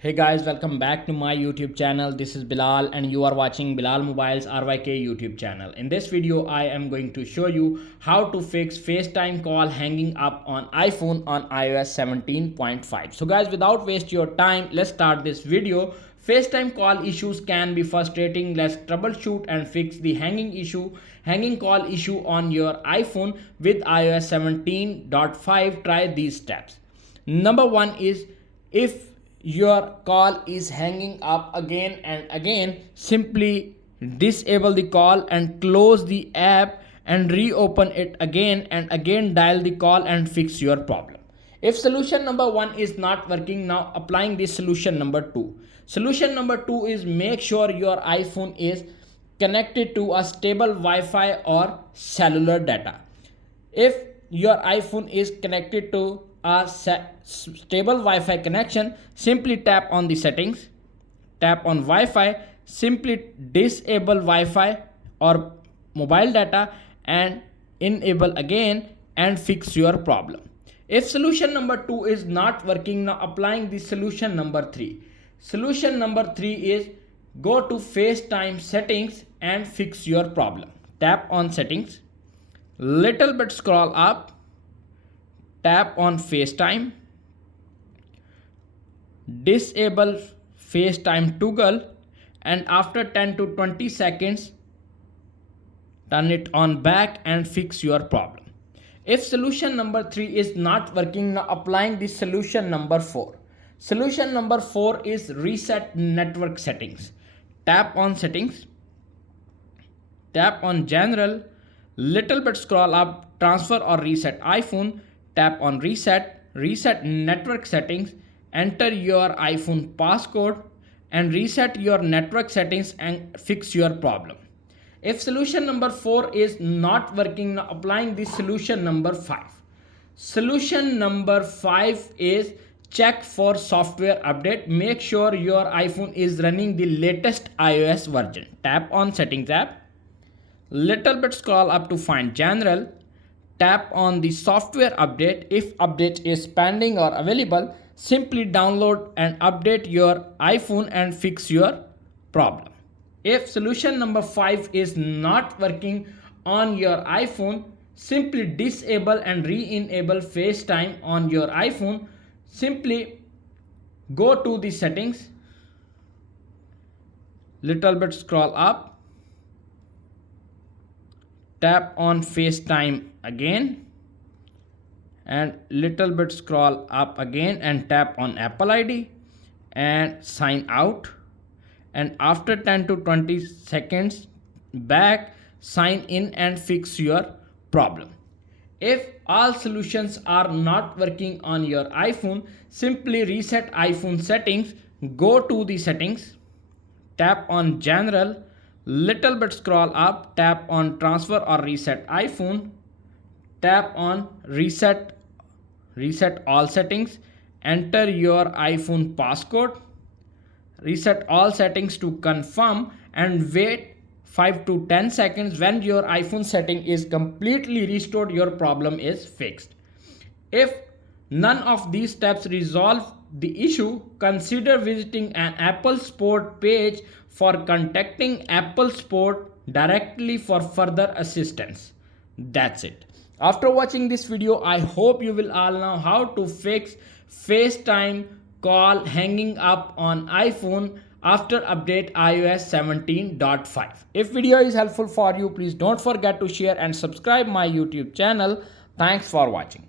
Hey guys, welcome back to my YouTube channel. This is Bilal and you are watching Bilal Mobiles RYK YouTube channel. In this video, I am going to show you how to fix FaceTime call hanging up on iPhone on iOS 17.5. So guys, without waste your time, let's start this video. FaceTime call issues can be frustrating. Let's troubleshoot and fix the hanging call issue on your iPhone with iOS 17.5. Try these steps. Number one is, if your call is hanging up again and again, simply disable the call and close the app and reopen it again and again. Dial the call and fix your problem. If solution number one is not working, now applying this solution number two. Solution number two is, make sure your iPhone is connected to a stable Wi-Fi or cellular data. If your iPhone is connected to a stable Wi-Fi connection, simply tap on the settings, tap on Wi-Fi, simply disable Wi-Fi or mobile data and enable again and fix your problem. If solution number two is not working, now applying the solution number three. Solution number three is, go to FaceTime settings and fix your problem. Tap on settings, little bit scroll up, tap on FaceTime, disable FaceTime toggle, and after 10 to 20 seconds turn it on back and fix your problem. If solution number 3 is not working, now applying the solution number 4. Solution number 4 is reset network settings. Tap on settings, tap on general, little bit scroll up, transfer or reset iPhone, tap on reset network settings, enter your iPhone passcode and reset your network settings and fix your problem. If solution number 4 is not working, now applying the solution number 5. Solution number 5 is, check for software update. Make sure your iPhone is running the latest iOS version. Tap on settings app, little bit scroll up to find general, tap on the software update. If update is pending or available, simply download and update your iPhone and fix your problem. If solution number 5 is not working on your iPhone, simply disable and re-enable FaceTime on your iPhone. Simply go to the settings, little bit scroll up, tap on FaceTime again and little bit scroll up again and tap on Apple ID and sign out, and after 10 to 20 seconds back, sign in and fix your problem. If all solutions are not working on your iPhone, simply reset iPhone settings, go to the settings, tap on general, little bit scroll up, tap on transfer or reset iPhone, tap on reset all settings, enter your iPhone passcode, reset all settings to confirm and wait 5 to 10 seconds. When your iPhone setting is completely restored, your problem is fixed. If none of these steps resolve the issue, consider visiting an Apple Support page for contacting Apple Support directly for further assistance. That's it. After watching this video, I hope you will all know how to fix FaceTime call hanging up on iPhone after update iOS 17.5. If video is helpful for you, please don't forget to share and subscribe my YouTube channel. Thanks for watching.